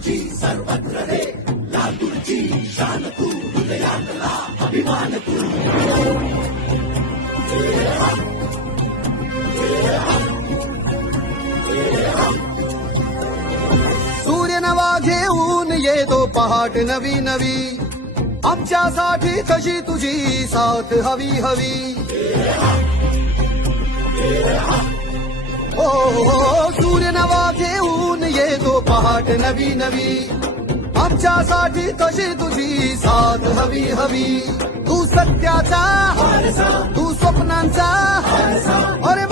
तुझी सर्वत्र रे, लातूरची शान तू, हृदयातला अभिमान तू. सूर्य नवा घेऊन येतो पहाट नवी नवी, आमच्यासाठी कशी तुझी साथ हवी हवी. हो हो, सूर्य नवा घेऊन येतो पहाट नवी नवी, आमच्यासाठी कशी तुझी साथ हवी हवी. तू सत्याचा, तू स्वप्नांचा, अरे